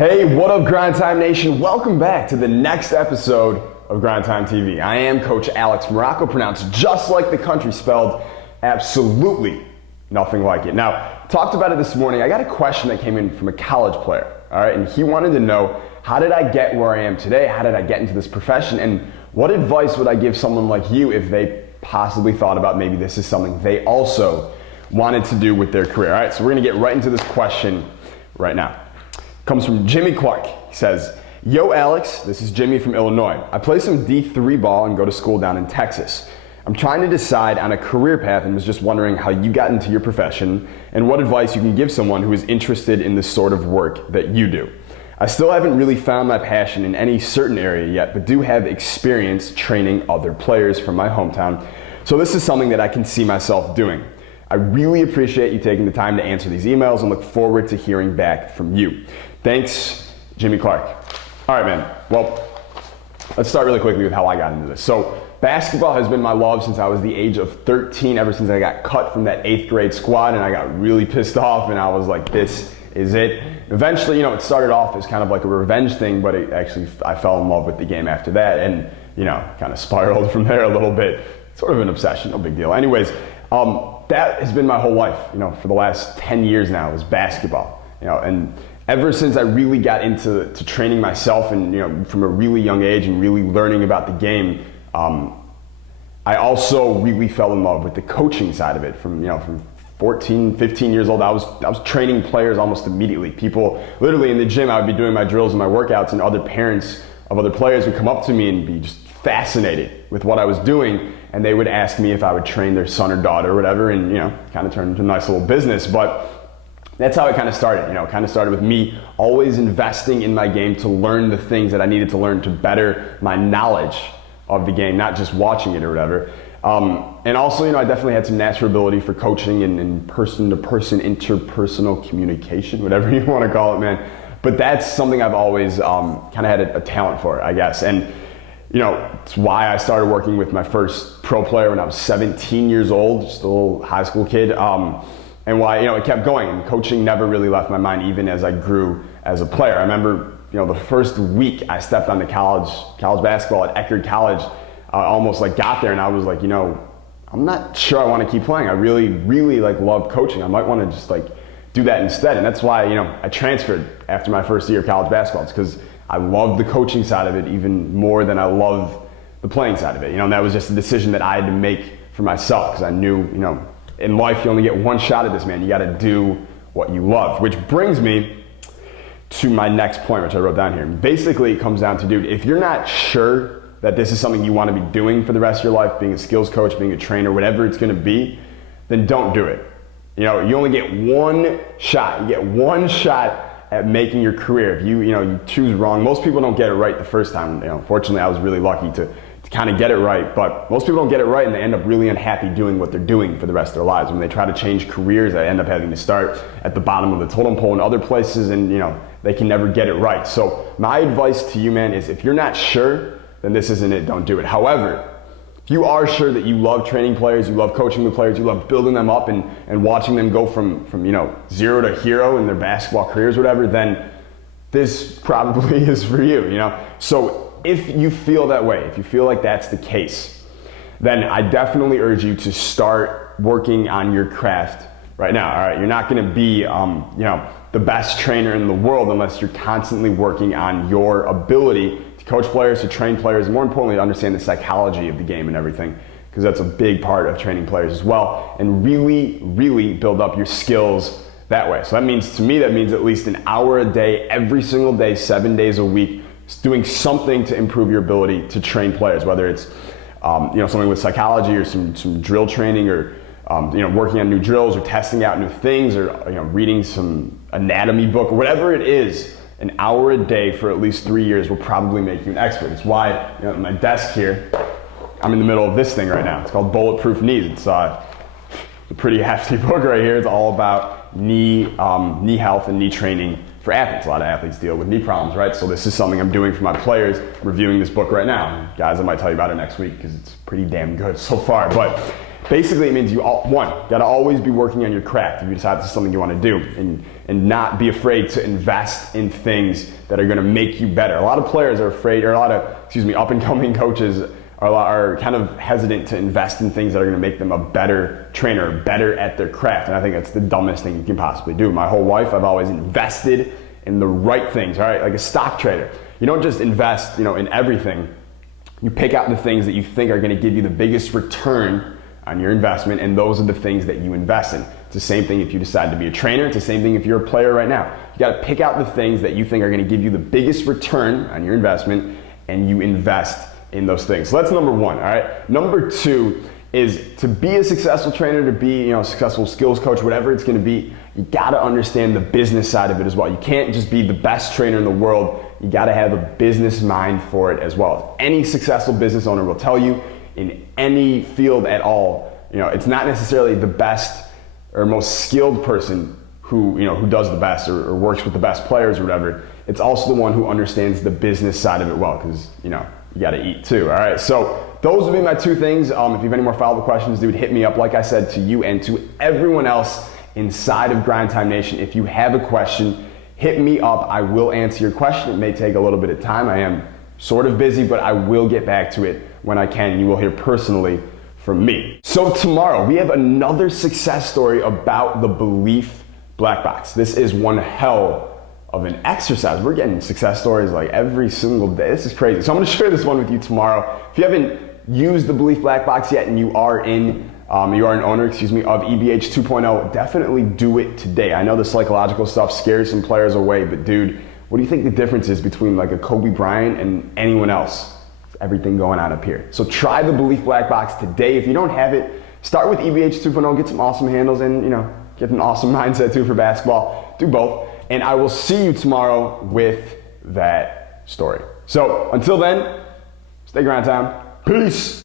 Hey, what up, Grind Time Nation? Welcome back to the next episode of Grind Time TV. I am Coach Alex Maroko, pronounced just like the country, spelled absolutely nothing like it. Now, talked about it this morning. I got a question that came in from a college player, all right? And he wanted to know, how did I get where I am today? How did I get into this profession? And what advice would I give someone like you if they possibly thought about maybe this is something they also wanted to do with their career? All right, so we're gonna get right into this question right now. Comes from Jimmy Clark. He says, "Yo Alex, this is Jimmy from Illinois. I play some D3 ball and go to school down in Texas. I'm trying to decide on a career path and was just wondering how you got into your profession and what advice you can give someone who is interested in the sort of work that you do. I still haven't really found my passion in any certain area yet, but do have experience training other players from my hometown. So this is something that I can see myself doing. I really appreciate you taking the time to answer these emails and look forward to hearing back from you. Thanks, Jimmy Clark." All right, man. Well, let's start really quickly with how I got into this. So basketball has been my love since I was the age of 13, ever since I got cut from that 8th grade squad and I got really pissed off and I was like, this is it. Eventually, it started off as kind of like a revenge thing, but I fell in love with the game after that and, kind of spiraled from there a little bit. Sort of an obsession, no big deal. Anyways, that has been my whole life, for the last 10 years now is basketball, and ever since I really got into training myself and, from a really young age and really learning about the game, I also really fell in love with the coaching side of it. From 14, 15 years old, I was training players almost immediately. People, literally in the gym, I would be doing my drills and my workouts and other parents of other players would come up to me and be just fascinated with what I was doing. And they would ask me if I would train their son or daughter or whatever, and kind of turned into a nice little business. But that's how it kind of started. It kind of started with me always investing in my game to learn the things that I needed to learn to better my knowledge of the game, not just watching it or whatever. And also, I definitely had some natural ability for coaching and person-to-person, interpersonal communication, whatever you want to call it, man. But that's something I've always kind of had a talent for, I guess. And it's why I started working with my first pro player when I was 17 years old, just a little high school kid. And why, it kept going. And coaching never really left my mind, even as I grew as a player. I remember, the first week I stepped onto college basketball at Eckerd College, almost got there and I was like, I'm not sure I want to keep playing. I really, really love coaching. I might want to just do that instead. And that's why, I transferred after my first year of college basketball. It's because I love the coaching side of it even more than I love the playing side of it. And that was just a decision that I had to make for myself because I knew, in life you only get one shot at this, man. You got to do what you love, which brings me to my next point, which I wrote down here. Basically, it comes down to, dude, if you're not sure that this is something you want to be doing for the rest of your life, being a skills coach, being a trainer, whatever it's going to be, then don't do it. You only get one shot. You get one shot at making your career. If you choose wrong, most people don't get it right the first time. Fortunately, I was really lucky to kind of get it right, but most people don't get it right and they end up really unhappy doing what they're doing for the rest of their lives. When they try to change careers, they end up having to start at the bottom of the totem pole in other places and they can never get it right. So my advice to you, man, is if you're not sure, then this isn't it, don't do it. However, if you are sure that you love training players, you love coaching the players, you love building them up and watching them go from zero to hero in their basketball careers, whatever, then this probably is for you, So if you feel that way, if you feel like that's the case, then I definitely urge you to start working on your craft right now. All right, you're not going to be, the best trainer in the world unless you're constantly working on your ability to coach players, to train players, and more importantly, to understand the psychology of the game and everything, because that's a big part of training players as well, and really, really build up your skills that way. So that means, to me, that means at least an hour a day, every single day, 7 days a week, doing something to improve your ability to train players, whether it's something with psychology or some drill training or working on new drills or testing out new things or reading some anatomy book or whatever it is. An hour a day for at least 3 years will probably make you an expert. It's why at my desk here, I'm in the middle of this thing right now. It's called Bulletproof Knees. It's a pretty hefty book right here. It's all about knee health and knee training for athletes. A lot of athletes deal with knee problems, right? So this is something I'm doing for my players, reviewing this book right now. Guys, I might tell you about it next week because it's pretty damn good so far. But Basically, it means you gotta always be working on your craft if you decide this is something you want to do, and not be afraid to invest in things that are going to make you better. A lot of players are afraid, or a lot of up and coming coaches are kind of hesitant to invest in things that are going to make them a better trainer, better at their craft. And I think that's the dumbest thing you can possibly do. My whole life, I've always invested in the right things. All right, like a stock trader, you don't just invest, in everything. You pick out the things that you think are going to give you the biggest return on your investment, and those are the things that you invest in. It's the same thing if you decide to be a trainer. It's the same thing if you're a player right now. You got to pick out the things that you think are going to give you the biggest return on your investment, and you invest in those things. So that's number one, all right? Number two is to be a successful trainer, to be a successful skills coach, whatever it's going to be, you got to understand the business side of it as well. You can't just be the best trainer in the world. You got to have a business mind for it as well. Any successful business owner will tell you, in any field at all, it's not necessarily the best or most skilled person who does the best or works with the best players or whatever. It's also the one who understands the business side of it well, because you got to eat too. All right, so those would be my two things. If you have any more follow-up questions, dude, hit me up. Like I said, to you and to everyone else inside of Grind Time Nation, if you have a question, hit me up. I will answer your question. It may take a little bit of time. I am sort of busy, but I will get back to it when I can, and you will hear personally from me. So tomorrow, we have another success story about the belief black box. This is one hell of an exercise. We're getting success stories like every single day. This is crazy. So I'm gonna share this one with you tomorrow. If you haven't used the belief black box yet and you are an owner of EBH 2.0, definitely do it today. I know the psychological stuff scares some players away, but dude, what do you think the difference is between like a Kobe Bryant and anyone else? Everything going on up here. So try the belief black box today. If you don't have it, start with EBH 2.0, get some awesome handles, and get an awesome mindset too for basketball. Do both. And I will see you tomorrow with that story. So until then, stay grind time. Peace.